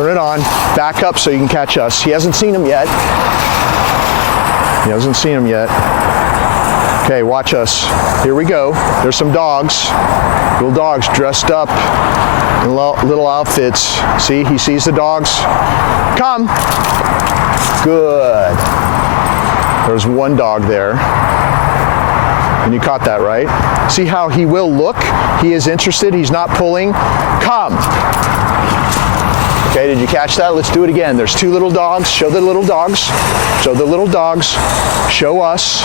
Turn it on. Back up so you can catch us. He hasn't seen him yet. He hasn't seen him yet. Okay, watch us. Here we go. There's some dogs. Little dogs dressed up in little outfits. See, he sees the dogs. Come. Good. There's one dog there. And you caught that, right? See how he will look? He is interested. He's not pulling. Come. Okay, did you catch that? Let's do it again. There's two little dogs. Show the little dogs. Show the little dogs. Show us.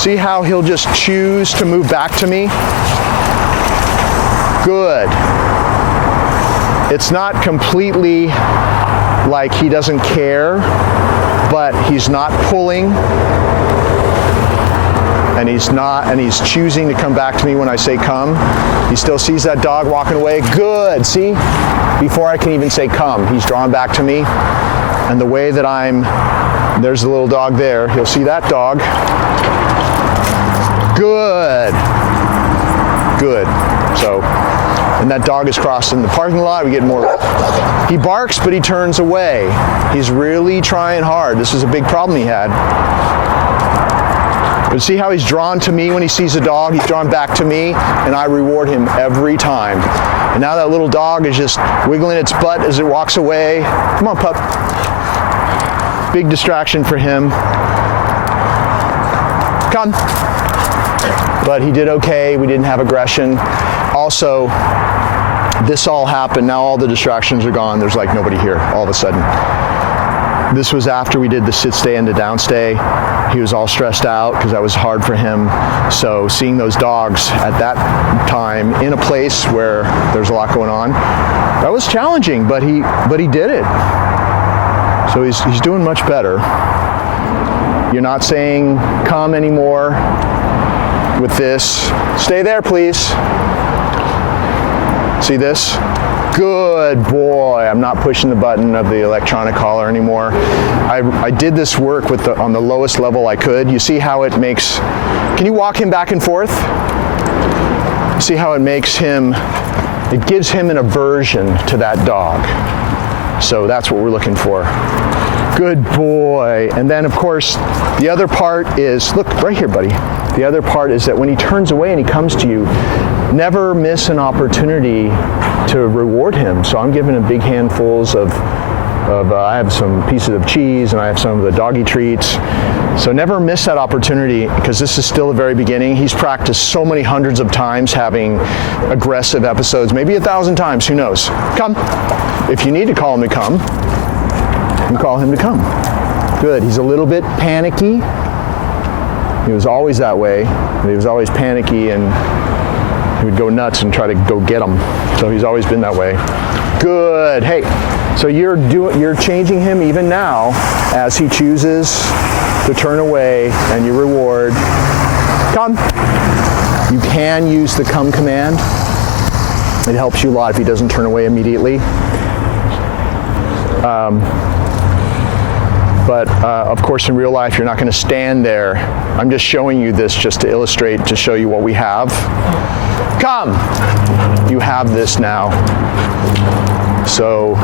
See how he'll just choose to move back to me? Good. It's not completely like he doesn't care, but he's not pulling, and he's choosing to come back to me when I say come. He still sees that dog walking away. Good. See? Before I can even say come, he's drawn back to me. And the way that there's the little dog there. He'll see that dog. Good. Good. So, and that dog is crossing the parking lot. We get more. He barks, but he turns away. He's really trying hard. This is a big problem he had. But see how he's drawn to me when he sees a dog? He's drawn back to me, and I reward him every time. And now that little dog is just wiggling its butt as it walks away. Come on, pup. Big distraction for him. Come. But he did okay. We didn't have aggression. Also, this all happened. Now all the distractions are gone. There's like nobody here all of a sudden. This was after we did the sit stay and the down stay. He was all stressed out because that was hard for him. So seeing those dogs at that time in a place where there's a lot going on, that was challenging, but he did it. So he's doing much better. You're not saying come anymore with this. Stay there, please. See this? Good boy. I'm not pushing the button of the electronic collar anymore. I did this work on the lowest level I could. You see how it makes, can you walk him back and forth? See how it makes him, it gives him an aversion to that dog. So that's what we're looking for. Good boy. And then of course, the other part is, look right here, buddy. The other part is that when he turns away and he comes to you, never miss an opportunity to reward him. So I'm giving him big handfuls of I have some pieces of cheese and I have some of the doggy treats. So never miss that opportunity because this is still the very beginning. He's practiced so many hundreds of times having aggressive episodes, maybe 1,000 times, who knows. Come. If you need to call him to come, you call him to come. Good. He's a little bit panicky. He was always that way. He was always panicky and he would go nuts and try to go get him. So he's always been that way. Good. Hey, so you're changing him even now as he chooses to turn away and you reward. Come. You can use the come command. It helps you a lot if he doesn't turn away immediately. But of course in real life you're not going to stand there. I'm just showing you this just to illustrate, to show you what we have. Come! You have this now. So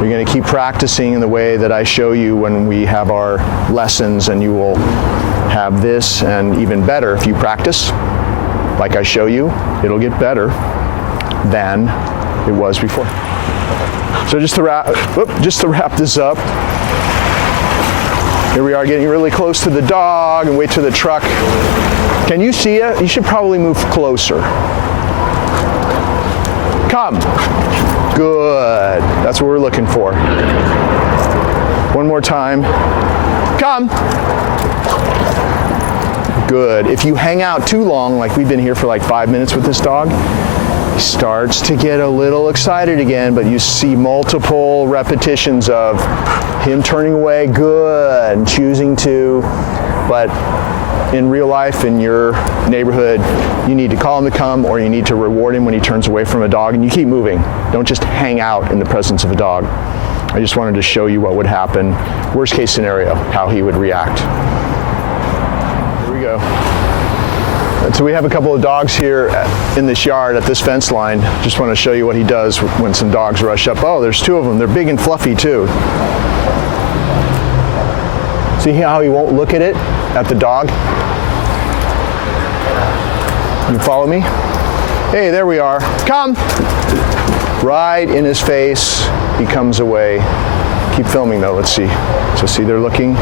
you're going to keep practicing in the way that I show you when we have our lessons, and you will have this, and even better if you practice like I show you, it'll get better than it was before. So just to wrap this up, here we are getting really close to the dog and wait to the truck. Can you see it? You should probably move closer. Come. Good. That's what we're looking for. One more time. Come. Good. If you hang out too long, like we've been here for like 5 minutes with this dog, he starts to get a little excited again, but you see multiple repetitions of him turning away, good, and choosing to, but in real life, in your neighborhood, you need to call him to come, or you need to reward him when he turns away from a dog, and you keep moving. Don't just hang out in the presence of a dog. I just wanted to show you what would happen, worst case scenario, how he would react. Here we go. So we have a couple of dogs here in this yard at this fence line. Just want to show you what he does when some dogs rush up. Oh, there's two of them. They're big and fluffy too. See how he won't look at it, at the dog? You follow me? Hey, there we are. Come! Right in his face, he comes away. Keep filming though, let's see. So see, they're looking.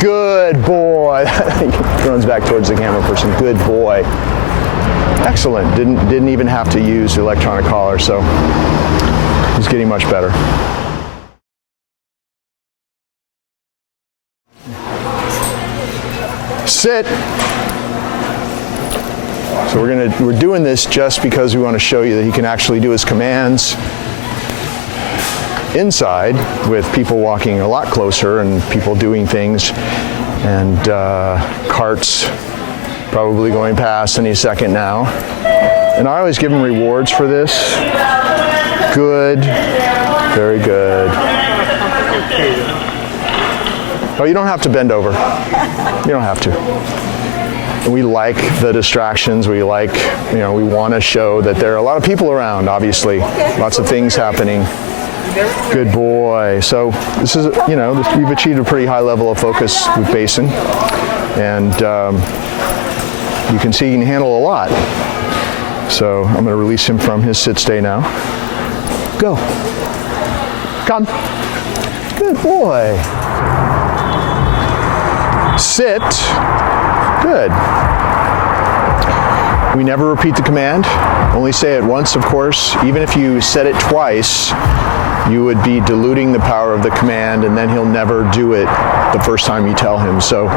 Good boy. He runs back towards the camera person. Good boy. Excellent. Didn't even have to use the electronic collar, so he's getting much better. Sit. So we're doing this just because we want to show you that he can actually do his commands inside with people walking a lot closer and people doing things, and carts probably going past any second now. And I always give him rewards for this. Good, very good. Oh, you don't have to bend over. You don't have to. We like the distractions. We like, we want to show that there are a lot of people around, obviously. Lots of things happening. Good boy. So this is, we've achieved a pretty high level of focus with Basin. And you can see he can handle a lot. So I'm going to release him from his sit stay now. Go. Come. Good boy. Sit. Good. We never repeat the command. Only say it once, of course. Even if you said it twice, you would be diluting the power of the command, and then he'll never do it the first time you tell him. So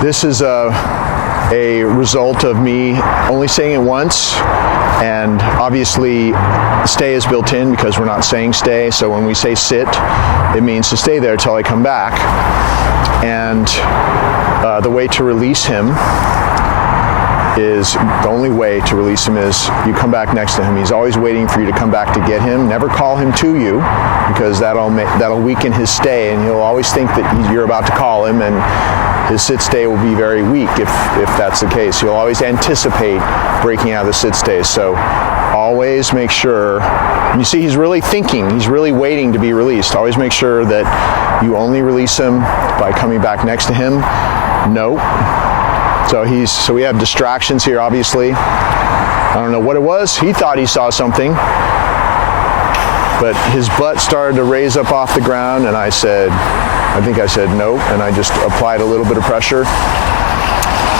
this is a result of me only saying it once, and obviously stay is built in because we're not saying stay. So when we say sit, it means to stay there till I come back. And the way to release him is, the only way to release him is you come back next to him. He's always waiting for you to come back to get him. Never call him to you, because that'll weaken his stay, and he'll always think that you're about to call him, and his sit stay will be very weak if that's the case. He'll always anticipate breaking out of the sit stay. So always make sure, you see he's really thinking, he's really waiting to be released. Always make sure that you only release him by coming back next to him. Nope. So we have distractions here, obviously. I don't know what it was. He thought he saw something, but his butt started to raise up off the ground, and I think I said nope, and I just applied a little bit of pressure.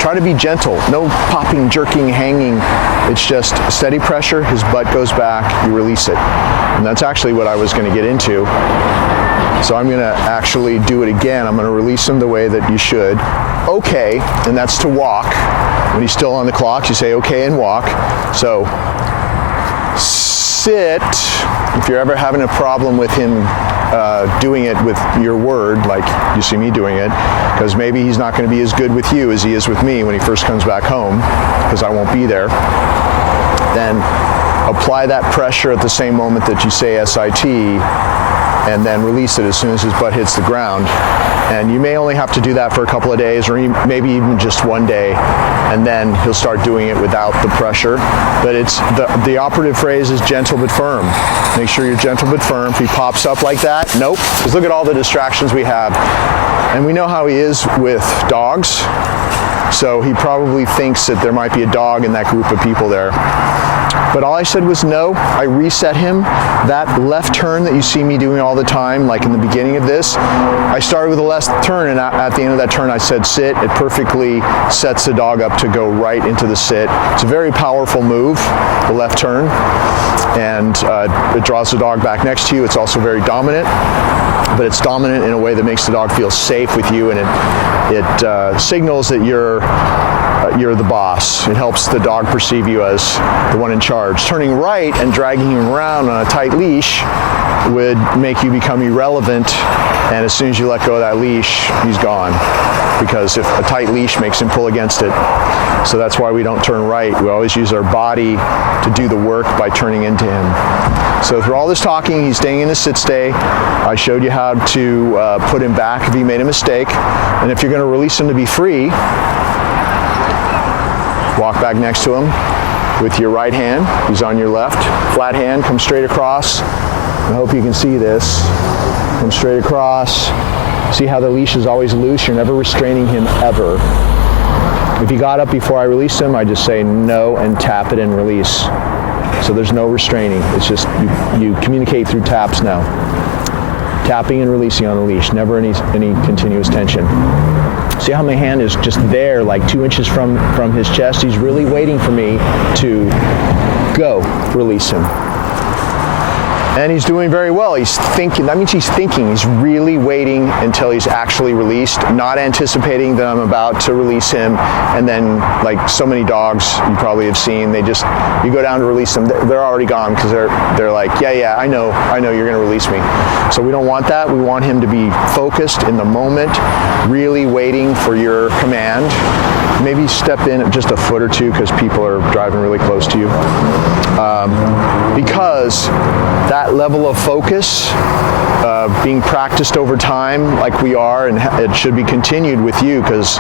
Try to be gentle. No popping, jerking, hanging. It's just steady pressure. His butt goes back. You release it. And that's actually what I was going to get into. So I'm going to actually do it again. I'm going to release him the way that you should. Okay, and that's to walk. When he's still on the clock, you say okay and walk. So sit. If you're ever having a problem with him doing it with your word, like you see me doing it, because maybe he's not going to be as good with you as he is with me when he first comes back home, because I won't be there, then apply that pressure at the same moment that you say SIT, and then release it as soon as his butt hits the ground. And you may only have to do that for a couple of days, or maybe even just one day, and then he'll start doing it without the pressure. But it's the operative phrase is gentle but firm. Make sure you're gentle but firm. If he pops up like that, nope. Because look at all the distractions we have. And we know how he is with dogs, so he probably thinks that there might be a dog in that group of people there. But all I said was no. I reset him. That left turn that you see me doing all the time, like in the beginning of this, I started with a left turn, and at the end of that turn I said sit. It perfectly sets the dog up to go right into the sit. It's a very powerful move, the left turn, and it draws the dog back next to you. It's also very dominant, but it's dominant in a way that makes the dog feel safe with you, and it signals that you're the boss. It helps the dog perceive you as the one in charge. Turning right and dragging him around on a tight leash would make you become irrelevant, and as soon as you let go of that leash, he's gone, because if a tight leash makes him pull against it. So that's why we don't turn right. We always use our body to do the work by turning into him. So through all this talking, he's staying in his sit stay. I showed you how to put him back if he made a mistake, and if you're going to release him to be free, Walk back next to him with your right hand. He's on your left. Flat hand, come straight across. I hope you can see this. Come straight across. See how the leash is always loose? You're never restraining him ever. If he got up before I released him, I just say no and tap it and release. So there's no restraining. It's just you communicate through taps now. Tapping and releasing on the leash, never any continuous tension. See how my hand is just there, like 2 inches from his chest? He's really waiting for me to go release him. And he's doing very well. He's thinking, that means he's thinking. He's really waiting until he's actually released, not anticipating that I'm about to release him. And then, like so many dogs you probably have seen, you go down to release them, they're already gone because they're like, yeah, I know you're gonna release me. So we don't want that. We want him to be focused in the moment, really waiting for your command. Maybe step in just a foot or two because people are driving really close to you. Because that level of focus being practiced over time like we are, and it should be continued with you because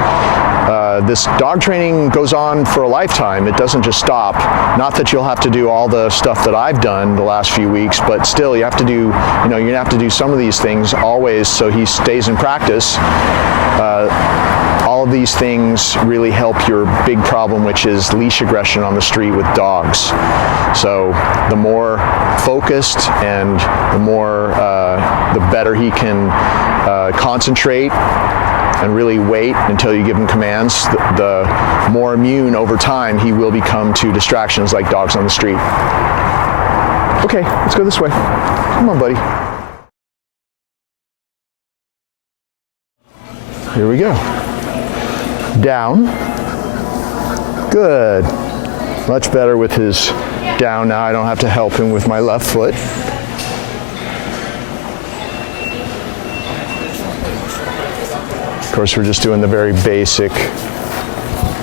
this dog training goes on for a lifetime. It doesn't just stop. Not that you'll have to do all the stuff that I've done the last few weeks, but still you have to do, you're gonna have to do some of these things always so he stays in practice. All of these things really help your big problem, which is leash aggression on the street with dogs. So the more focused and the better he can concentrate and really wait until you give him commands, the more immune over time he will become to distractions like dogs on the street. Okay, let's go this way. Come on, buddy. Here we go. Down. Good. Much better with his down now. I don't have to help him with my left foot. Of course, we're just doing the very basic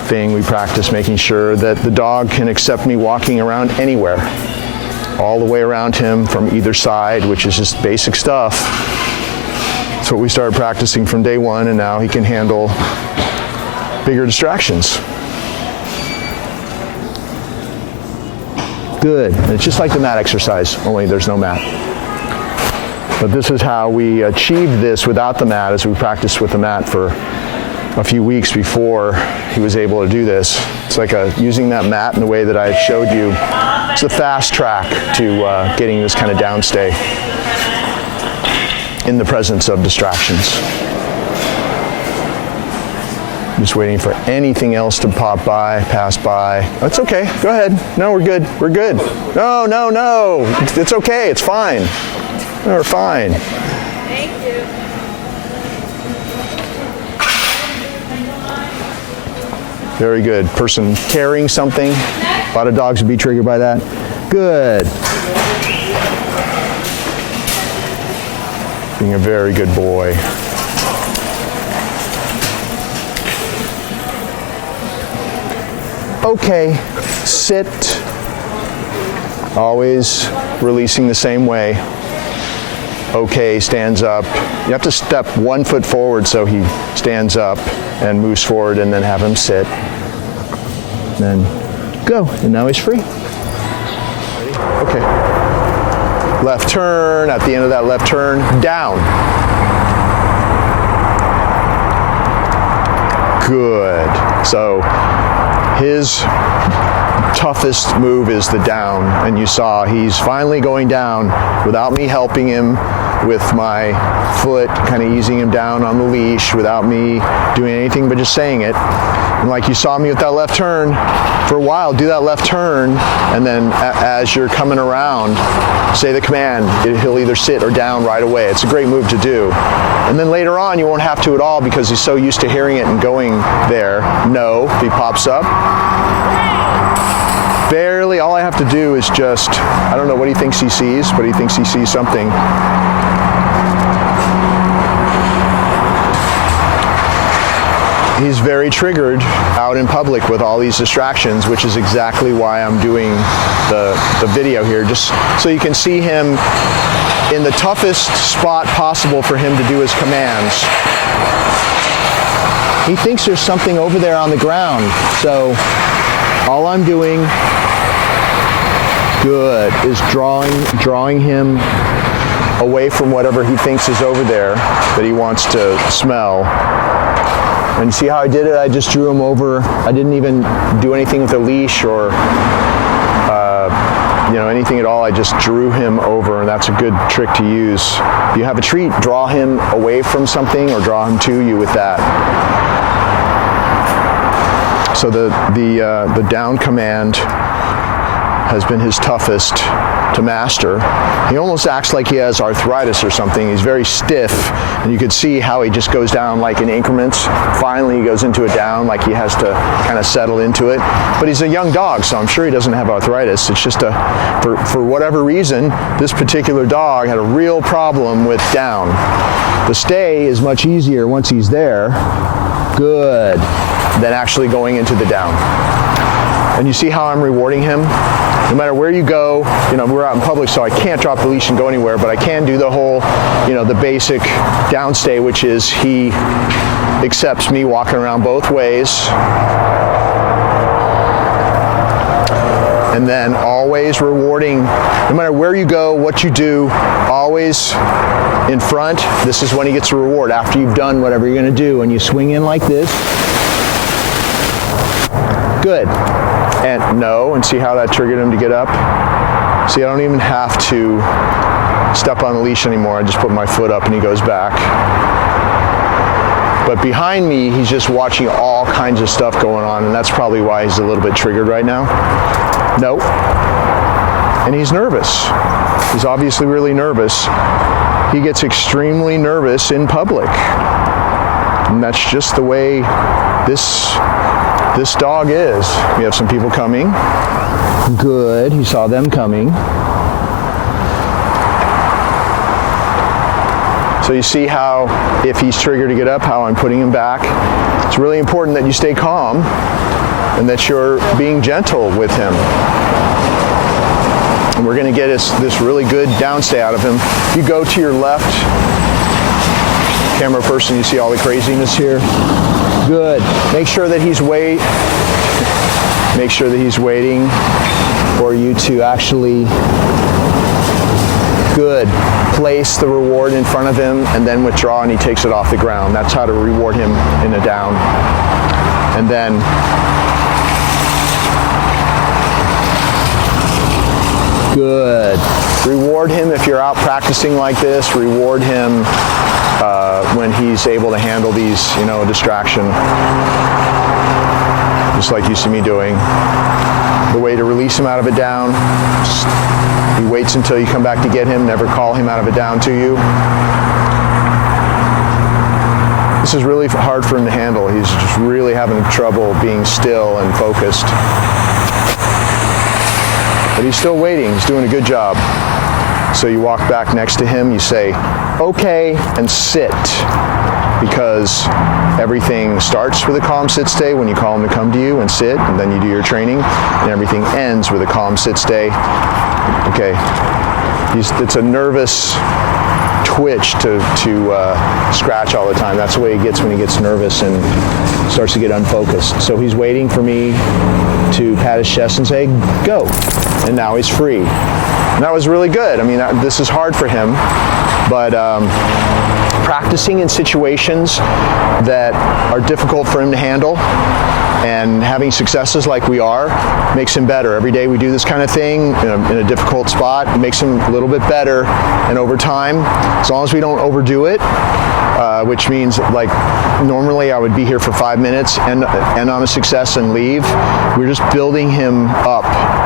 thing we practice, making sure that the dog can accept me walking around anywhere, all the way around him from either side, which is just basic stuff. That's what we started practicing from day one, and now he can handle bigger distractions. Good. And it's just like the mat exercise, only there's no mat. But this is how we achieved this without the mat, as we practiced with the mat for a few weeks before he was able to do this. It's like using that mat in the way that I showed you. It's a fast track to getting this kind of downstay in the presence of distractions. Just waiting for anything else to pop by, pass by. That's okay, go ahead. No, we're good, we're good. No, it's okay, it's fine. No, we're fine. Thank you. Very good. Person carrying something. A lot of dogs would be triggered by that. Good. Being a very good boy. Okay, sit. Always releasing the same way. Okay, stands up. You have to step 1 foot forward so he stands up and moves forward, and then have him sit. Then go, and now he's free. Okay. Left turn, at the end of that left turn, down. Good. So his toughest move is the down, and you saw he's finally going down without me helping him with my foot, kind of easing him down on the leash without me doing anything but just saying it. And like you saw me with that left turn, for a while, do that left turn, and then as you're coming around, say the command. He'll either sit or down right away. It's a great move to do. And then later on, you won't have to at all because he's so used to hearing it and going there. No, if he pops up. Barely, all I have to do is just, I don't know what he thinks he sees, but he thinks he sees something. He's very triggered out in public with all these distractions, which is exactly why I'm doing the video here, just so you can see him in the toughest spot possible for him to do his commands. He thinks there's something over there on the ground, so All I'm doing, good, is drawing him away from whatever he thinks is over there that he wants to smell. And see how I did it? I just drew him over. I didn't even do anything with the leash or anything at all. I just drew him over, and that's a good trick to use. If you have a treat, draw him away from something or draw him to you with that. So the down command has been his toughest to master. He almost acts like he has arthritis or something. He's very stiff, and you could see how he just goes down like in increments. Finally, he goes into a down like he has to kind of settle into it. But he's a young dog, so I'm sure he doesn't have arthritis. It's just for whatever reason, this particular dog had a real problem with down. The stay is much easier once he's there, good, than actually going into the down. And you see how I'm rewarding him? No matter where you go, we're out in public, so I can't drop the leash and go anywhere, but I can do the whole, the basic downstay, which is he accepts me walking around both ways. And then always rewarding, no matter where you go, what you do, always in front. This is when he gets a reward after you've done whatever you're going to do, and you swing in like this. Good. And no, and see how that triggered him to get up? See, I don't even have to step on the leash anymore. I just put my foot up and he goes back. But behind me, he's just watching all kinds of stuff going on, and that's probably why he's a little bit triggered right now. Nope. And he's nervous. He's obviously really nervous. He gets extremely nervous in public. And that's just the way this dog is. We have some people coming. Good, he saw them coming. So you see how, if he's triggered to get up, how I'm putting him back. It's really important that you stay calm and that you're being gentle with him. And we're gonna get this really good downstay out of him. You go to your left, camera person, you see all the craziness here. Good. Make sure that he's waiting for you to actually, good, place the reward in front of him and then withdraw, and he takes it off the ground. That's how to reward him in a down. And then good. Reward him if you're out practicing like this. Reward him when he's able to handle these, distraction, just like you see me doing. The way to release him out of a down, he waits until you come back to get him, never call him out of a down to you. This is really hard for him to handle. He's just really having trouble being still and focused. But he's still waiting, he's doing a good job. So you walk back next to him, you say, okay, and sit. Because everything starts with a calm sit stay when you call him to come to you and sit, and then you do your training, and everything ends with a calm sit stay. Okay, it's a nervous twitch to scratch all the time. That's the way he gets when he gets nervous and starts to get unfocused. So he's waiting for me to pat his chest and say, go. And now he's free. And that was really good. I mean, this is hard for him, but practicing in situations that are difficult for him to handle and having successes like we are makes him better. Every day we do this kind of thing in a difficult spot. It makes him a little bit better. And over time, as long as we don't overdo it, which means like normally I would be here for 5 minutes and on a success and leave. We're just building him up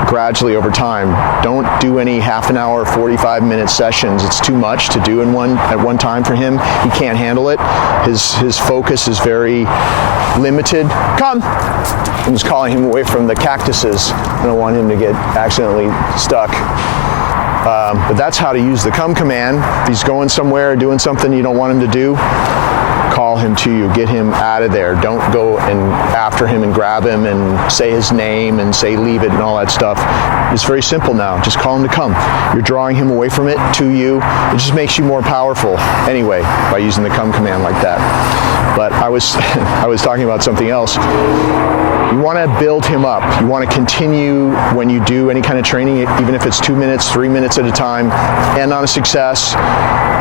gradually over time. Don't do any half an hour, 45-minute sessions. It's too much to do at one time for him. He can't handle it. His focus is very limited. Come! I'm just calling him away from the cactuses. I don't want him to get accidentally stuck. But that's how to use the come command. If he's going somewhere, doing something you don't want him to do, call him to you, get him out of there. Don't go and after him and grab him and say his name and say leave it and all that stuff. It's very simple now. Just call him to come. You're drawing him away from it to you. It just makes you more powerful anyway by using the come command like that. But I was talking about something else. You want to build him up. You want to continue when you do any kind of training, even if it's 2 minutes, 3 minutes at a time, end on a success.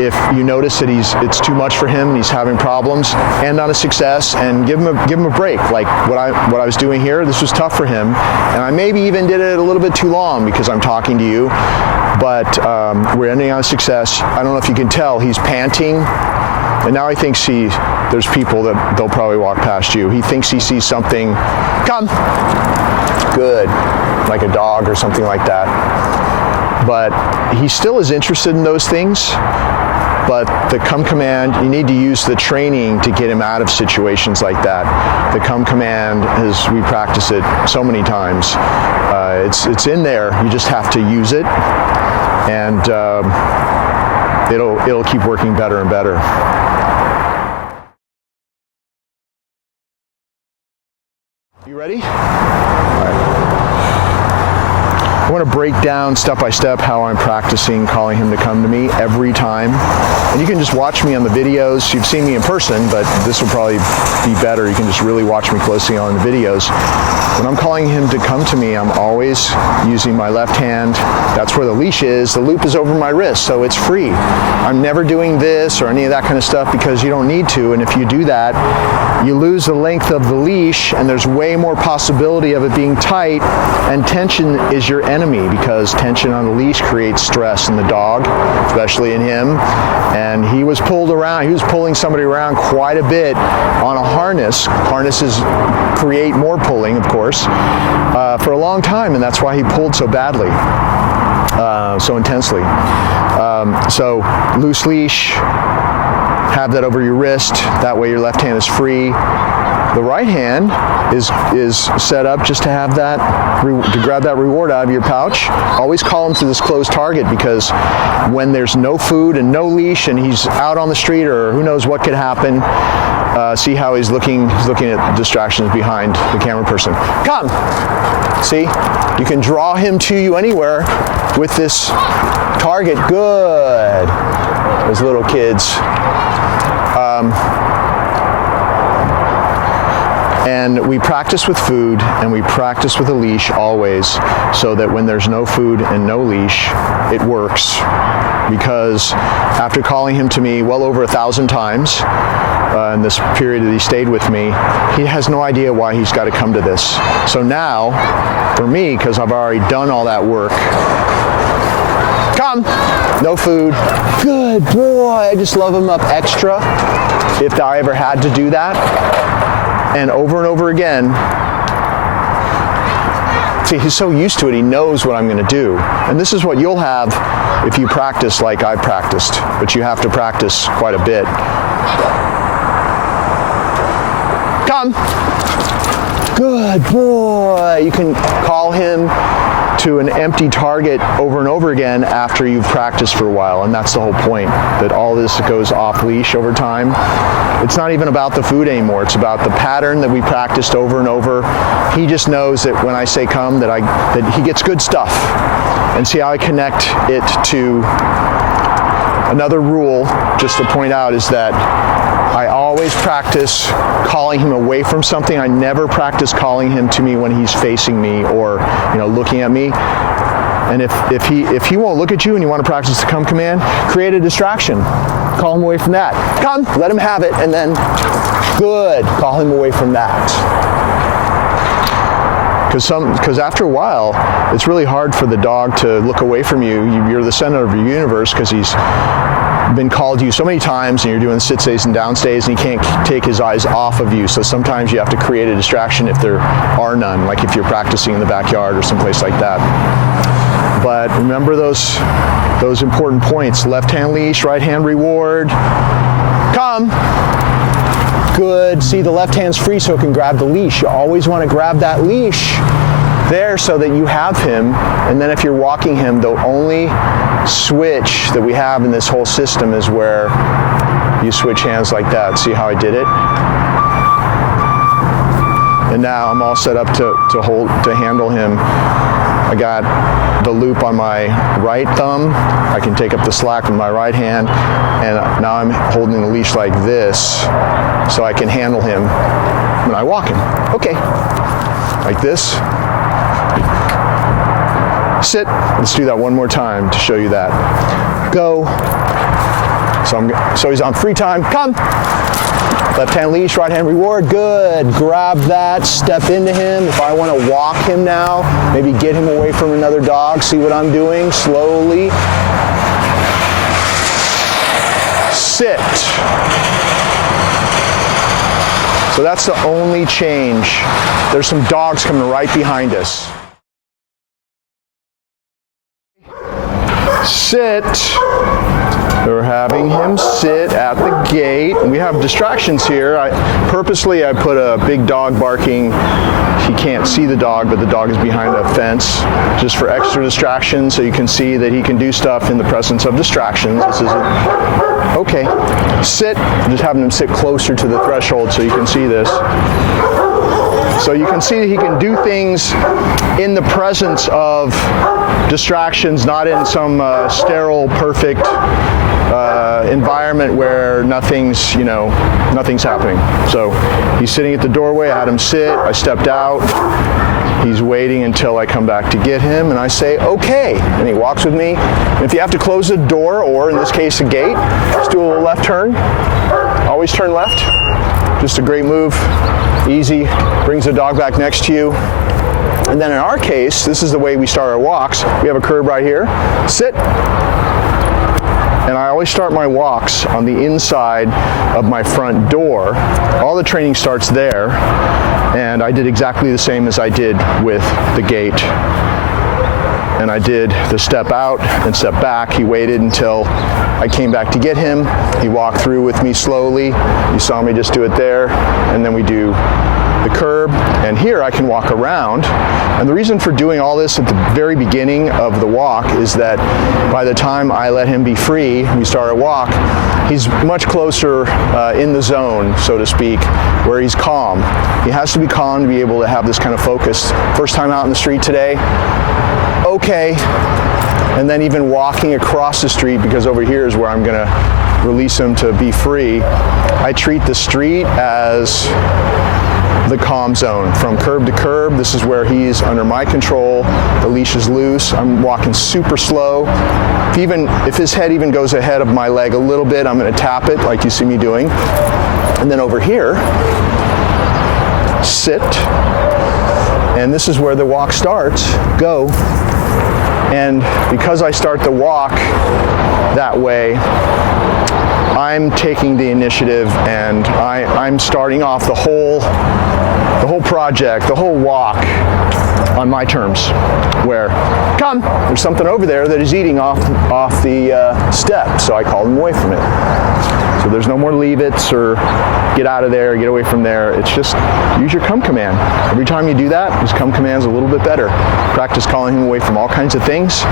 If you notice that it's too much for him and he's having problems, end on a success and give him a break. Like what I was doing here, this was tough for him, and I maybe even did it a little bit too long because I'm talking to you, but we're ending on a success. I don't know if you can tell, he's panting, and now he thinks there's people that they'll probably walk past you. He thinks he sees something. Come. Good. Like a dog or something like that. But he still is interested in those things. But the come command, you need to use the training to get him out of situations like that. The come command, we practice it so many times. It's in there. You just have to use it, and it'll keep working better and better. You ready? All right. I want to break down step by step how I'm practicing calling him to come to me every time. And you can just watch me on the videos. You've seen me in person, but this will probably be better. You can just really watch me closely on the videos. When I'm calling him to come to me, I'm always using my left hand. That's where the leash is. The loop is over my wrist, so it's free. I'm never doing this or any of that kind of stuff because you don't need to. And if you do that, you lose the length of the leash, and there's way more possibility of it being tight, and tension is your enemy because tension on the leash creates stress in the dog, especially in him. And he was pulled around. He was pulling somebody around quite a bit on a harness. Harnesses create more pulling, of course, for a long time, and that's why he pulled so badly, so intensely. So loose leash, have that over your wrist. That way your left hand is free. The right hand is set up just to have that, to grab that reward out of your pouch. Always call him to this closed target, because when there's no food and no leash and he's out on the street or who knows what could happen, see how he's looking at distractions behind the camera person. Come! See? You can draw him to you anywhere with this target. Good. Those little kids. And we practice with food and we practice with a leash always, so that when there's no food and no leash, it works. Because after calling him to me well over 1,000 times in this period that he stayed with me, he has no idea why he's got to come to this. So now, for me, because I've already done all that work, come, no food, good boy, I just love him up extra if I ever had to do that. And over again, see, he's so used to it, he knows what I'm going to do. And this is what you'll have if you practice like I practiced, but you have to practice quite a bit. Come. Good boy. You can call him to an empty target over and over again after you've practiced for a while, and that's the whole point, that all this goes off leash over time. It's not even about the food anymore. It's about the pattern that we practiced over and over. He just knows that when I say come, that he gets good stuff. And see how I connect it to another rule, just to point out, is that I always practice calling him away from something. I never practice calling him to me when he's facing me or looking at me. And if he won't look at you and you want to practice the come command, create a distraction. Call him away from that. Come, let him have it, and then good. Call him away from that. Because after a while, it's really hard for the dog to look away from you. You're the center of your universe because he's been called to you so many times, and you're doing sit stays and down stays, and he can't take his eyes off of you. So sometimes you have to create a distraction if there are none, like if you're practicing in the backyard or someplace like that. But remember those important points: left hand leash, right hand reward. Come. Good. See, the left hand's free, so it can grab the leash. You always want to grab that leash there so that you have him, and then if you're walking him, the only switch that we have in this whole system is where you switch hands like that. See how I did it? And now I'm all set up to handle him. I got the loop on my right thumb. I can take up the slack with my right hand, and now I'm holding the leash like this so I can handle him when I walk him. Okay. like this. Sit. Let's do that one more time to show you that. Go. So he's on free time. Come. Left hand leash, right hand reward. Good. Grab that. Step into him. If I want to walk him now, maybe get him away from another dog. See what I'm doing? Slowly. Sit. So that's the only change. There's some dogs coming right behind us. Sit. We're having him sit at the gate. We have distractions here. Purposely I put a big dog barking. He can't see the dog, but the dog is behind a fence, just for extra distraction, so you can see that he can do stuff in the presence of distractions. This isn't. Okay, sit. I'm just having him sit closer to the threshold so you can see this. So you can see that he can do things in the presence of distractions, not in some sterile, perfect environment where nothing's happening. So he's sitting at the doorway. I had him sit. I stepped out. He's waiting until I come back to get him, and I say, okay. And he walks with me. And if you have to close the door, or in this case, a gate, just do a little left turn. Always turn left. Just a great move. Easy. Brings the dog back next to you. And then in our case, this is the way we start our walks. We have a curb right here. Sit. And I always start my walks on the inside of my front door. All the training starts there. And I did exactly the same as I did with the gate. And I did the step out and step back. He waited until I came back to get him. He walked through with me slowly. You saw me just do it there. And then we do the curb. And here I can walk around. And the reason for doing all this at the very beginning of the walk is that by the time I let him be free, we start our walk, he's much closer in the zone, so to speak, where he's calm. He has to be calm to be able to have this kind of focus. First time out in the street today, okay. And then even walking across the street, because over here is where I'm going to release him to be free, I treat the street as the calm zone. From curb to curb, this is where he's under my control. The leash is loose. I'm walking super slow. If his head even goes ahead of my leg a little bit, I'm going to tap it like you see me doing. And then over here, sit. And this is where the walk starts. Go. And because I start the walk that way, I'm taking the initiative, and I'm starting off the whole project, the whole walk on my terms, where, come, there's something over there that is eating off the step, so I called him away from it. So there's no more leave it's or get out of there, get away from there. It's just use your come command. Every time you do that, his come command's a little bit better. Practice calling him away from all kinds of things,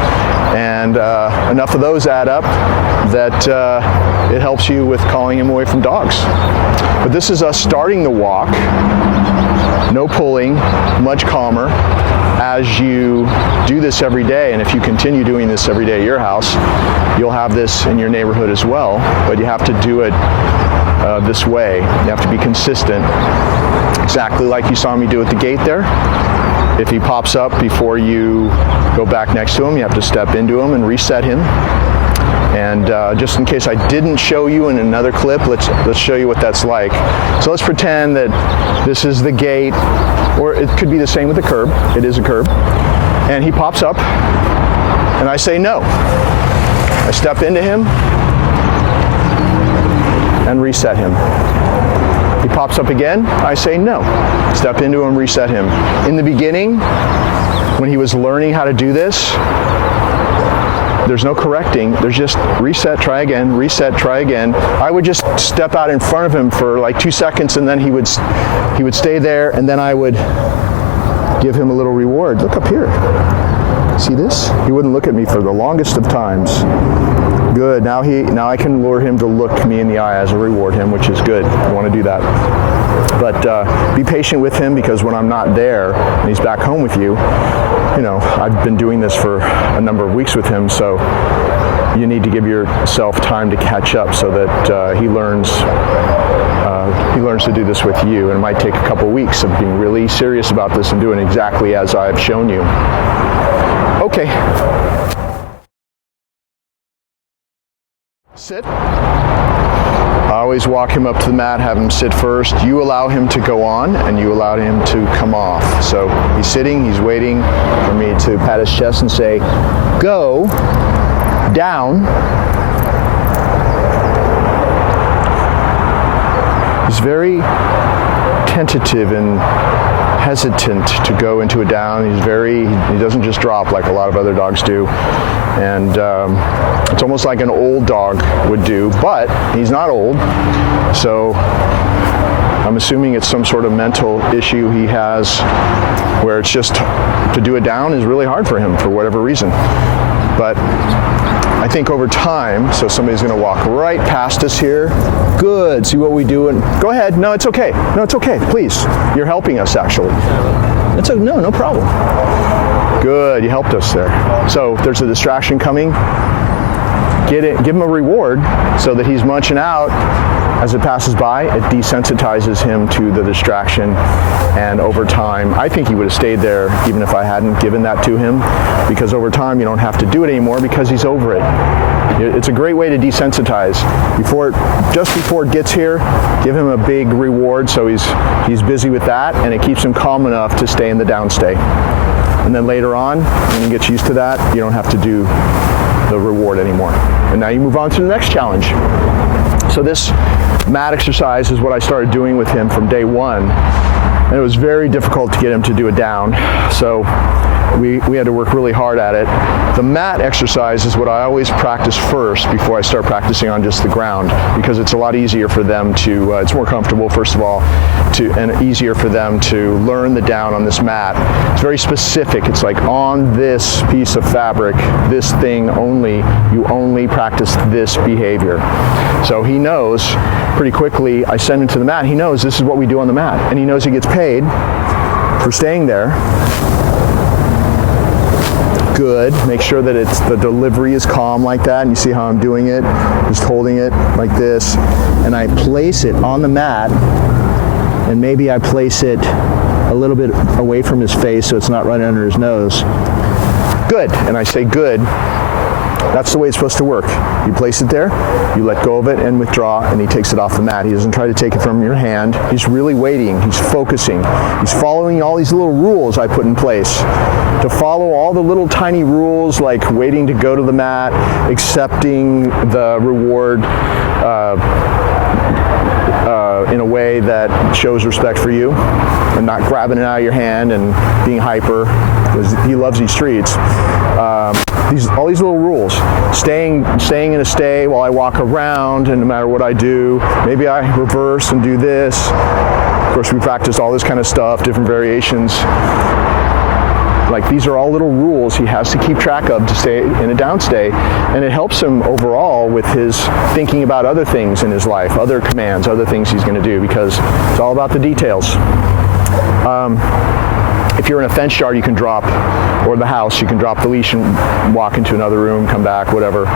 and enough of those add up that it helps you with calling him away from dogs. But this is us starting the walk, no pulling, much calmer. As you do this every day, and if you continue doing this every day at your house, you'll have this in your neighborhood as well, but you have to do it this way. You have to be consistent, exactly like you saw me do at the gate there. If he pops up before you go back next to him, you have to step into him and reset him. And just in case I didn't show you in another clip, let's show you what that's like. So let's pretend that this is the gate, or it could be the same with the curb. It is a curb. And he pops up, and I say no. I step into him and reset him. He pops up again, I say no. Step into him, reset him. In the beginning, when he was learning how to do this, there's no correcting. There's just reset, try again, reset, try again. I would just step out in front of him for like 2 seconds, and then he would stay there, and then I would give him a little reward. Look up here. See this? He wouldn't look at me for the longest of times. Good. Now I can lure him to look me in the eye as a reward him, which is good. I want to do that. But be patient with him, because when I'm not there and he's back home with you, I've been doing this for a number of weeks with him, so you need to give yourself time to catch up so that he learns he learns to do this with you. And it might take a couple weeks of being really serious about this and doing exactly as I've shown you. Okay. Sit. I always walk him up to the mat, have him sit first. You allow him to go on, and you allow him to come off. So he's sitting, he's waiting for me to pat his chest and say, go down. He's very tentative and hesitant to go into a down. He doesn't just drop like a lot of other dogs do. And it's almost like an old dog would do, but he's not old. So I'm assuming it's some sort of mental issue he has where it's just to do a down is really hard for him for whatever reason. But I think over time, so somebody's going to walk right past us here. Good. See what we do. And go ahead. No, it's okay. No, it's okay. Please. You're helping us, actually. No problem. Good. You helped us there. So there's a distraction coming. Give him a reward so that he's munching out. As it passes by, it desensitizes him to the distraction, and over time, I think he would have stayed there even if I hadn't given that to him, because over time you don't have to do it anymore because he's over it. It's a great way to desensitize. Just before it gets here, give him a big reward so he's busy with that, and it keeps him calm enough to stay in the downstay. And then later on, when he gets used to that, you don't have to do the reward anymore. And now you move on to the next challenge. So this mat exercise is what I started doing with him from day one, and it was very difficult to get him to do a down, so we had to work really hard at it. The mat exercise is what I always practice first before I start practicing on just the ground, because it's a lot easier for them to, it's more comfortable first of all, and easier for them to learn the down on this mat. It's very specific. It's like on this piece of fabric, this thing only, you only practice this behavior. So he knows pretty quickly, I send him to the mat, he knows this is what we do on the mat, and he knows he gets paid for staying there. Good. Make sure that the delivery is calm like that, and you see how I'm doing it, just holding it like this, and I place it on the mat, and maybe I place it a little bit away from his face so it's not right under his nose. Good. And I say good. That's the way it's supposed to work. You place it there, you let go of it and withdraw, and he takes it off the mat. He doesn't try to take it from your hand. He's really waiting. He's focusing. He's following all these little rules I put in place. To follow all the little tiny rules, like waiting to go to the mat, accepting the reward in a way that shows respect for you, and not grabbing it out of your hand and being hyper, because he loves these treats. All these little rules. Staying in a stay while I walk around, and no matter what I do, maybe I reverse and do this. Of course, we practice all this kind of stuff, different variations. Like, these are all little rules he has to keep track of to stay in a downstay, and it helps him overall with his thinking about other things in his life, other commands, other things he's going to do, because it's all about the details. If you're in a fence yard, you can drop, or the house, you can drop the leash and walk into another room, come back, whatever.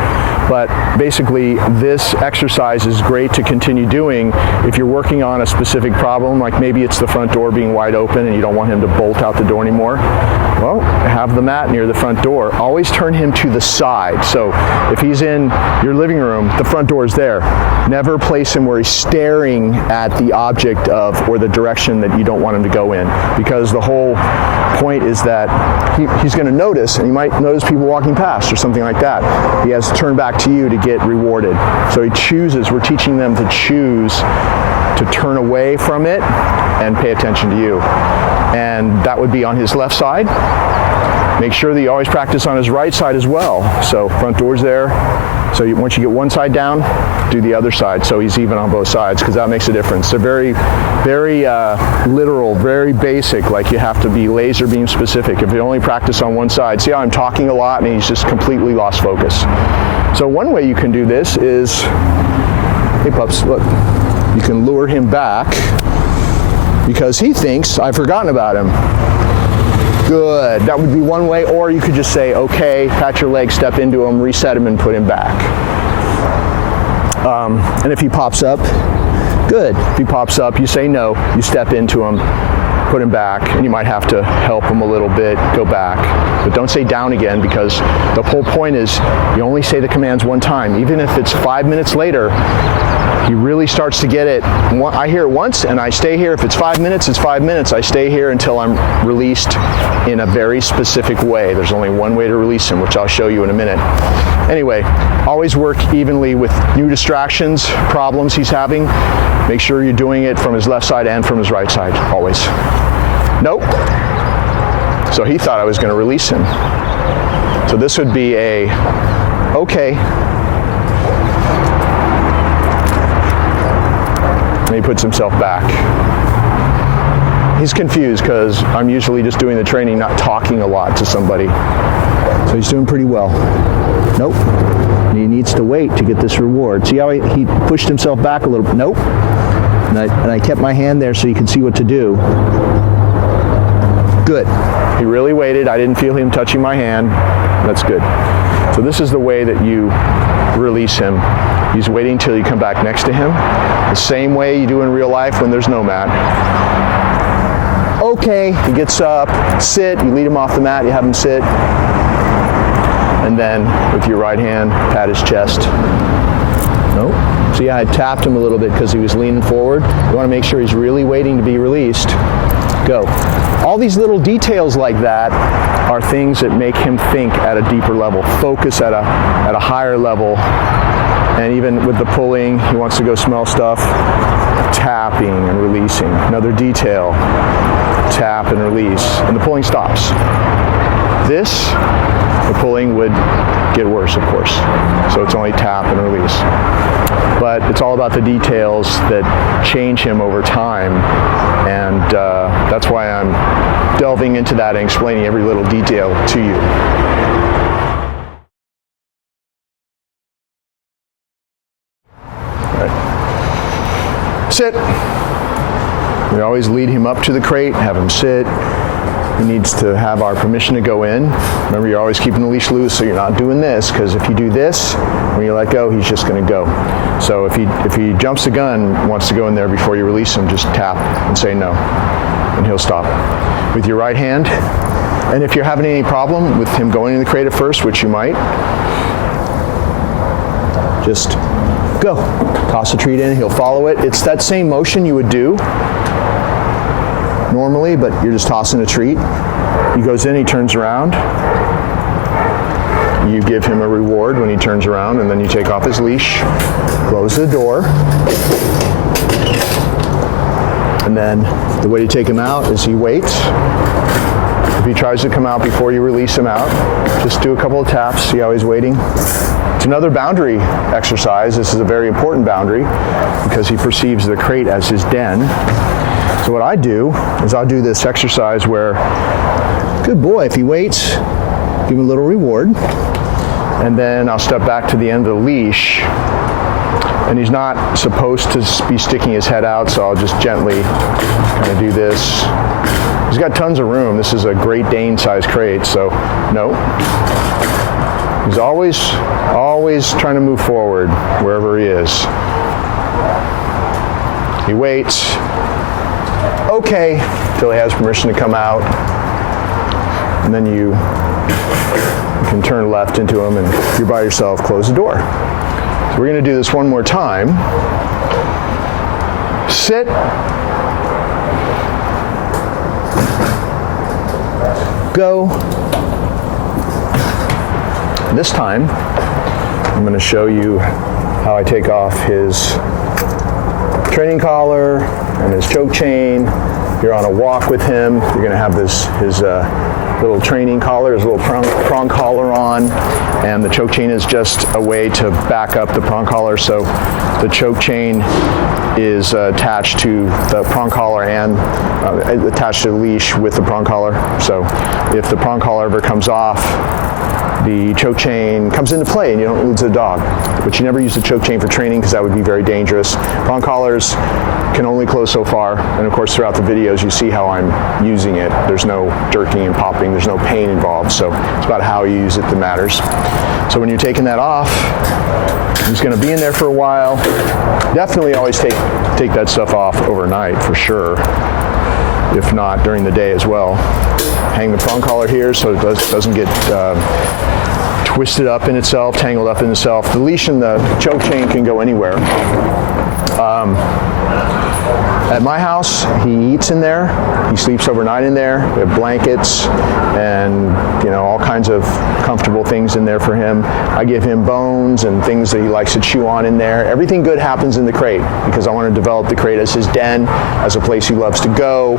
But basically, this exercise is great to continue doing if you're working on a specific problem, like maybe it's the front door being wide open and you don't want him to bolt out the door anymore. Well, have the mat near the front door. Always turn him to the side. So if he's in your living room, the front door is there. Never place him where he's staring at the object of, or the direction that you don't want him to go in, because the whole point is that he's going to notice, and he might notice people walking past or something like that. He has to turn back to you to get rewarded. So he chooses, we're teaching them to choose to turn away from it and pay attention to you. And that would be on his left side. Make sure that you always practice on his right side as well. So front door's there. So once you get one side down, do the other side so he's even on both sides, because that makes a difference. They're very, very literal, very basic, like you have to be laser beam specific. If you only practice on one side, see how I'm talking a lot and he's just completely lost focus. So one way you can do this is, hey pups, look, you can lure him back because he thinks I've forgotten about him. Good. That would be one way, or you could just say, okay, pat your leg, step into him, reset him, and put him back. And if he pops up, Good. If he pops up, you say no, you step into him, put him back, and you might have to help him a little bit, go back. But don't say down again, because the whole point is you only say the commands one time. Even if it's 5 minutes later, he really starts to get it. I hear it once and I stay here. If it's 5 minutes, it's 5 minutes. I stay here until I'm released in a very specific way. There's only one way to release him, which I'll show you in a minute. Anyway, always work evenly with new distractions, problems he's having. Make sure you're doing it from his left side and from his right side, always. Nope. So he thought I was going to release him. So this would be a, okay. And he puts himself back. He's confused because I'm usually just doing the training, not talking a lot to somebody. So he's doing pretty well. Nope. He needs to wait to get this reward. See how he pushed himself back a little bit? Nope. And I kept my hand there so you can see what to do. Good. He really waited. I didn't feel him touching my hand. That's good. So this is the way that you release him. He's waiting till you come back next to him. The same way you do in real life when there's no mat. Okay, he gets up, sit, you lead him off the mat, you have him sit. And then with your right hand, pat his chest. Nope. See, I tapped him a little bit because he was leaning forward. You want to make sure he's really waiting to be released. Go. All these little details like that are things that make him think at a deeper level, focus at a higher level. And even with the pulling, he wants to go smell stuff, tapping and releasing. Another detail, tap and release, and the pulling stops. This, the pulling would get worse, of course. So it's only tap and release. But it's all about the details that change him over time. And that's why I'm delving into that and explaining every little detail to you. Sit. We always lead him up to the crate, have him sit. He needs to have our permission to go in. Remember, you're always keeping the leash loose, so you're not doing this, because if you do this, when you let go, he's just going to go. So if he jumps the gun and wants to go in there before you release him, just tap and say no, and he'll stop. With your right hand, and if you're having any problem with him going in the crate at first, which you might, just go. Toss the treat in, he'll follow it. It's that same motion you would do normally, but you're just tossing a treat. He goes in, he turns around. You give him a reward when he turns around, and then you take off his leash, close the door. And then the way to take him out is he waits. If he tries to come out before you release him out, just do a couple of taps, see how he's waiting. It's another boundary exercise. This is a very important boundary because he perceives the crate as his den. So what I do is I'll do this exercise where, good boy, if he waits, give him a little reward. And then I'll step back to the end of the leash. And he's not supposed to be sticking his head out, so I'll just gently kind of do this. He's got tons of room. This is a Great Dane-sized crate, so no. He's always trying to move forward wherever he is. He waits. Okay, till he has permission to come out. And then you can turn left into him, and if you're by yourself, close the door. So we're going to do this one more time. Sit. Go. This time, I'm going to show you how I take off his training collar and his choke chain. You're on a walk with him. You're going to have his little training collar, his little prong collar on, and the choke chain is just a way to back up the prong collar. So the choke chain is attached to the prong collar and attached to the leash with the prong collar. So if the prong collar ever comes off, the choke chain comes into play and you don't lose the dog. But you never use the choke chain for training because that would be very dangerous. Prong collars can only close so far, and of course throughout the videos you see how I'm using it. There's no jerking and popping, there's no pain involved, so it's about how you use it that matters. So when you're taking that off, it's going to be in there for a while. Definitely always take that stuff off overnight for sure, if not during the day as well. Hang the prong collar here so it doesn't get twisted up in itself, tangled up in itself. The leash and the choke chain can go anywhere. At my house, he eats in there. He sleeps overnight in there. We have blankets and all kinds of comfortable things in there for him. I give him bones and things that he likes to chew on in there. Everything good happens in the crate because I want to develop the crate as his den, as a place he loves to go.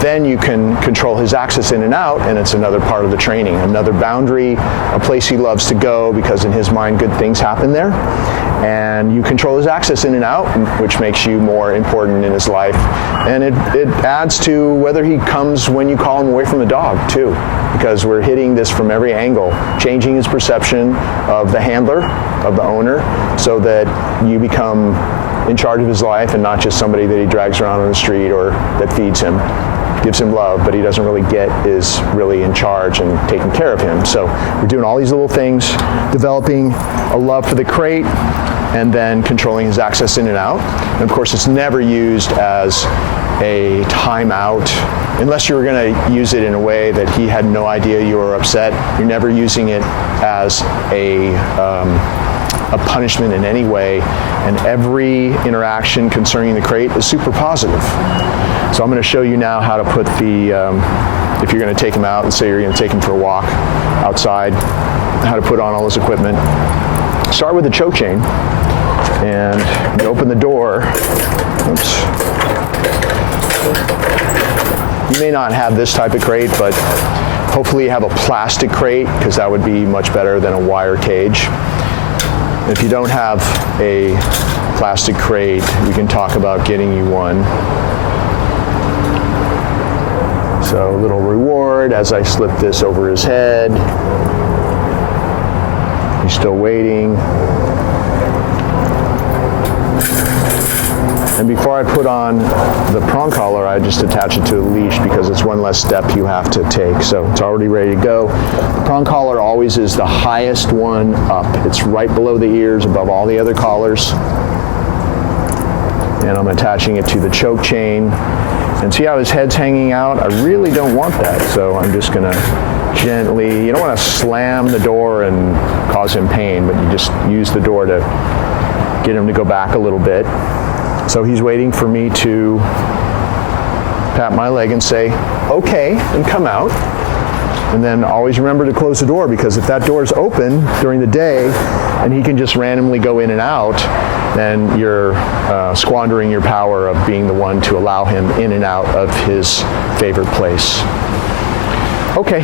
Then you can control his access in and out, and it's another part of the training, another boundary, a place he loves to go because in his mind good things happen there. And you control his access in and out, which makes you more important in his life. And it adds to whether he comes when you call him away from the dog too, because we're hitting this from every angle, changing his perception of the handler, of the owner, so that you become in charge of his life and not just somebody that he drags around on the street or that feeds him. Gives him love, but he doesn't really is really in charge and taking care of him. So we're doing all these little things, developing a love for the crate, and then controlling his access in and out. And of course, it's never used as a timeout, unless you were going to use it in a way that he had no idea you were upset. You're never using it as a punishment in any way, and every interaction concerning the crate is super positive. So I'm going to show you now how to put the, if you're going to take him out, and say you're going to take him for a walk outside, how to put on all his equipment. Start with the choke chain, and you open the door. Oops. You may not have this type of crate, but hopefully you have a plastic crate, because that would be much better than a wire cage. If you don't have a plastic crate, we can talk about getting you one. So a little reward as I slip this over his head. He's still waiting. And before I put on the prong collar, I just attach it to a leash because it's one less step you have to take. So it's already ready to go. The prong collar always is the highest one up. It's right below the ears, above all the other collars. And I'm attaching it to the choke chain. And see how his head's hanging out? I really don't want that, so I'm just going to gently, you don't want to slam the door and cause him pain, but you just use the door to get him to go back a little bit. So he's waiting for me to pat my leg and say, okay, and come out. And then always remember to close the door, because if that door is open during the day and he can just randomly go in and out, then you're squandering your power of being the one to allow him in and out of his favorite place. Okay.